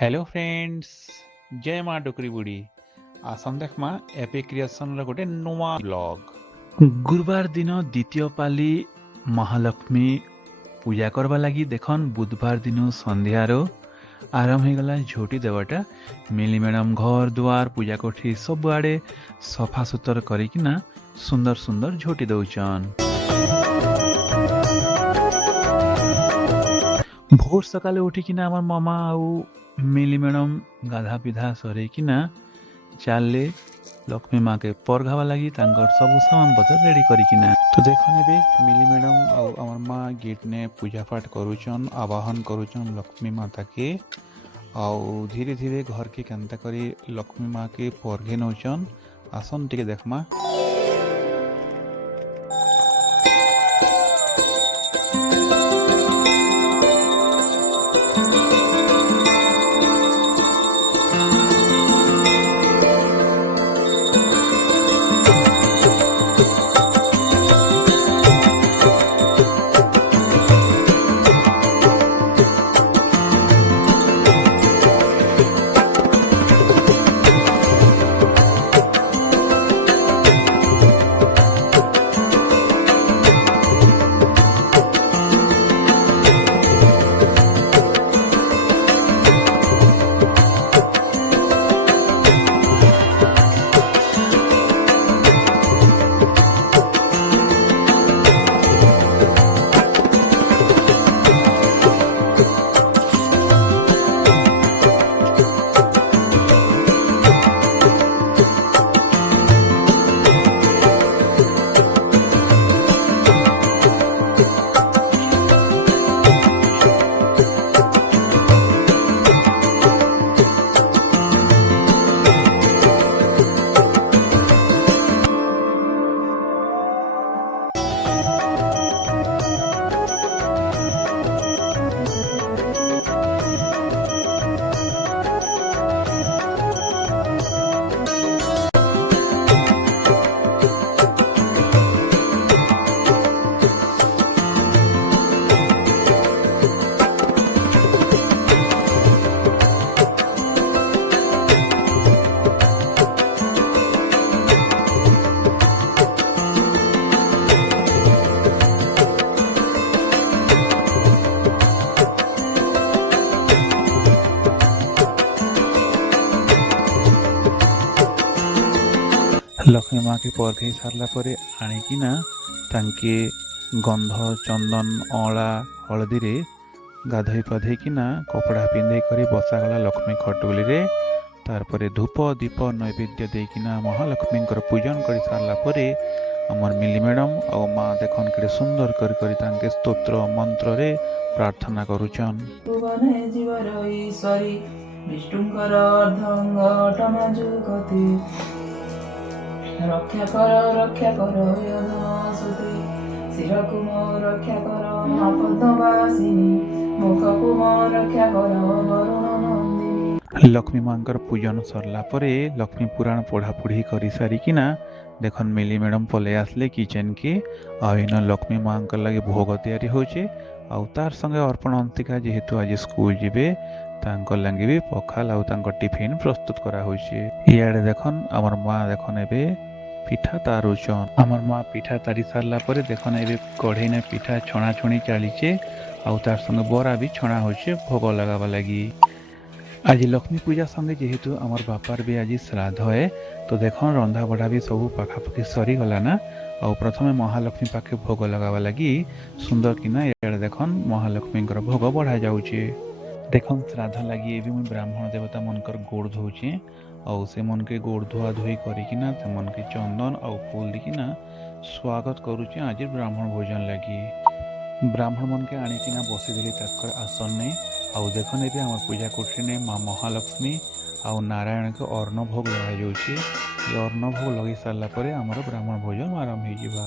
Hello friends, जय माँ डुकरी बुढ़ी। आसन देख माँ एपी क्रिएशन रो गोटे नुआ ब्लॉग। गुरुवार दिन द्वितीय पाली महालक्ष्मी पूजा करवा लगी देखन बुधवार दिन संध्यार आरंभ हो गला झोटी देवाटा। मिली मैडम घर द्वार पूजा कोठी सब आड़े सफा सुतर करिकिना सुंदर सुंदर झोटी दौचन। भोर सकाले उठिकिना आमर मामा आउ मिली मैडम गाधा पिधा सरेकिना चाले लक्ष्मी माँ के परघावा लगी तांकर सब सामान पतर रेडी करिकिना। तो देखो नेबे मिली मैडम आउ आमर माँ गेट ने पूजा पाठ करुचन, आवाहन करुचन लक्ष्मी माता के। आउ धीरे धीरे घर के केंता करी लक्ष्मी माँ के परघे नौचन। आसन टिके देखमा। लक्ष्मी माँ के परघे सारला परे आनिकिना तांके गंध चंदन अला हलदी रे गाधई पाधेकिना कपड़ा पिंधे करी बसागला लक्ष्मी खटुली रे। तारपरे धूप दीप नैवेद्य देकिना महालक्ष्मी पूजन कर सारला परे हमर मिली मैडम और माँ देखन के सुंदर कर करी तांके स्तोत्र मंत्र रे प्रार्थना करूचन। विष्णुकर अर्धंग टमाजुकते रक्षा कर यदमासुते शिरकुम रक्षा कर पद्मवासिनी मुखकुम रक्षा कर वरुण नंदिनी। लक्ष्मी मांकर पूजन सरला परे लक्ष्मी पुराण पढ़ा पढ़ी करी सारिकिना देखन मिली मैडम पले आसले किचन के। आइन लक्ष्मी मांकर लगे भोग तैयारी होचे आउ तार संगे अर्पण अंतिका जेहेतु आज स्कूल जिबे तांकर लगे भी पखाल आउ तांकर टिफिन प्रस्तुत करा होचे। इयाडे देखन हमर माँ देखन एबे पिठा तारुचन। हमर माँ पिठा तारी सारला परे देखन एबे कढ़ई ने पिठा छणा छुणी चालीचे आउ तार संगे बरा भी छणा होचे भोग लगावा लगी। आज लक्ष्मी पूजा संगे जेहेतु हमर बापार भी आज श्राद्ध है तो देखन रंधा बढ़ा भी सब पाखापाखि सरी गला ना। आउ प्रथमे महालक्ष्मी पाखे भोग लगावा लगी सुंदर किना इयाडे देखन महालक्ष्मी भोग बढ़ा जाउचे। देखन श्राद्ध लगी एबे मुई ब्राह्मण देवता मनकर गोड़ धोचे आउ से मन के गोड़ धुआ धुई करिकिना से मन के चंदन आउ फूल दिकिना स्वागत करूचे आज ब्राह्मण भोजन लगी। ब्राह्मण मन के आनिकिना बसी देली ताकर आसन ने आउ देखन एबे हमर पूजा कोठी ने माँ महालक्ष्मी आउ नारायण के अन्न भोग लगा जाउचे। ये अन्न भोग लगे सारला परे हमर ब्राह्मण भोजन आरंभ हो जिबा।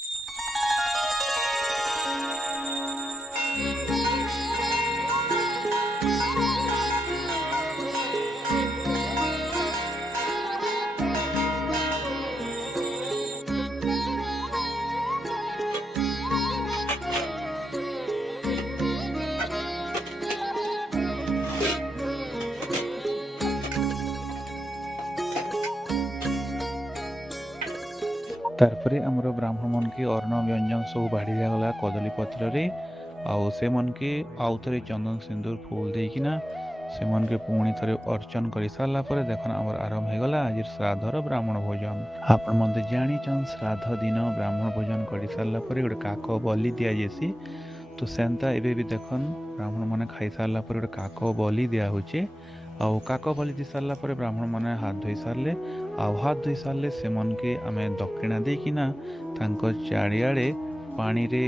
ତାପରେ ଆମର ବ୍ରାହ୍ମଣ ମାନକେ ଅର୍ଣ୍ଣ ବ୍ୟଞ୍ଜନ ସବୁ ବାଢ଼ି ଦିଆଗଲା କଦଳୀ ପତ୍ରରେ ଆଉ ସେମାନକେ ଆଉ ଥରେ ଚନ୍ଦନ ସିନ୍ଦୁର ଫୁଲ ଦେଇକିନା ସେମାନକେ ପୁଣି ଥରେ ଅର୍ଚ୍ଚନ କରି ସାରିଲା ପରେ ଦେଖୁନ ଆମର ଆରମ୍ଭ ହେଇଗଲା ଆଜି ଶ୍ରାଦ୍ଧର ବ୍ରାହ୍ମଣ ଭୋଜନ। ଆପଣ ମତେ ଜାଣିଛନ୍ ଶ୍ରାଦ୍ଧ ଦିନ ବ୍ରାହ୍ମଣ ଭୋଜନ କରି ସାରିଲା ପରେ ଗୋଟେ କାକ ବଲି ଦିଆଯାଇସି। ତ ସେନ୍ତା ଏବେ ବି ଦେଖନ୍ ବ୍ରାହ୍ମଣ ମାନେ ଖାଇ ସାରିଲା ପରେ ଗୋଟେ କାକ ବଲି ଦିଆ ହଉଛି। ଆଉ କାକ ବଲି ଦେଇ ସାରିଲା ପରେ ବ୍ରାହ୍ମଣ ମାନେ ହାତ ଧୋଇ ସାରିଲେ ଆଉ ହାତ ଧୋଇ ସାରିଲେ ସେମାନକେ ଆମେ ଦକ୍ଷିଣା ଦେଇକିନା ତାଙ୍କ ଚାରିଆଡ଼େ ପାଣିରେ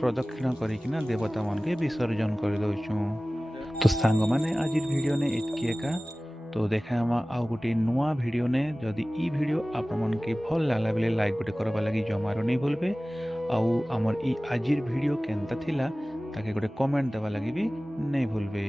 ପ୍ରଦକ୍ଷିଣ କରିକିନା ଦେବତା ମାନକେ ବିସର୍ଜନ କରିଦଉଛୁ। ତ ସାଙ୍ଗମାନେ ଆଜିର ଭିଡ଼ିଓ ନେ ଏତ୍କି ଏକା। ତ ଦେଖାହେମା ଆଉ ଗୋଟେ ନୂଆ ଭିଡ଼ିଓ ନେ। ଯଦି ଇ ଭିଡ଼ିଓ ଆପଣମାନକେ ଭଲ ଲାଗଲା ବେଲେ ଲାଇକ୍ ଗୋଟେ କରବା ଲାଗି ଜମାରୁ ନେଇ ଭୁଲବେ। ଆଉ ଆମର ଇ ଆଜିର ଭିଡ଼ିଓ କେନ୍ତା ଥିଲା ତାକେ ଗୋଟେ କମେଣ୍ଟ ଦେବା ଲାଗି ବି ନେଇ ଭୁଲବେ।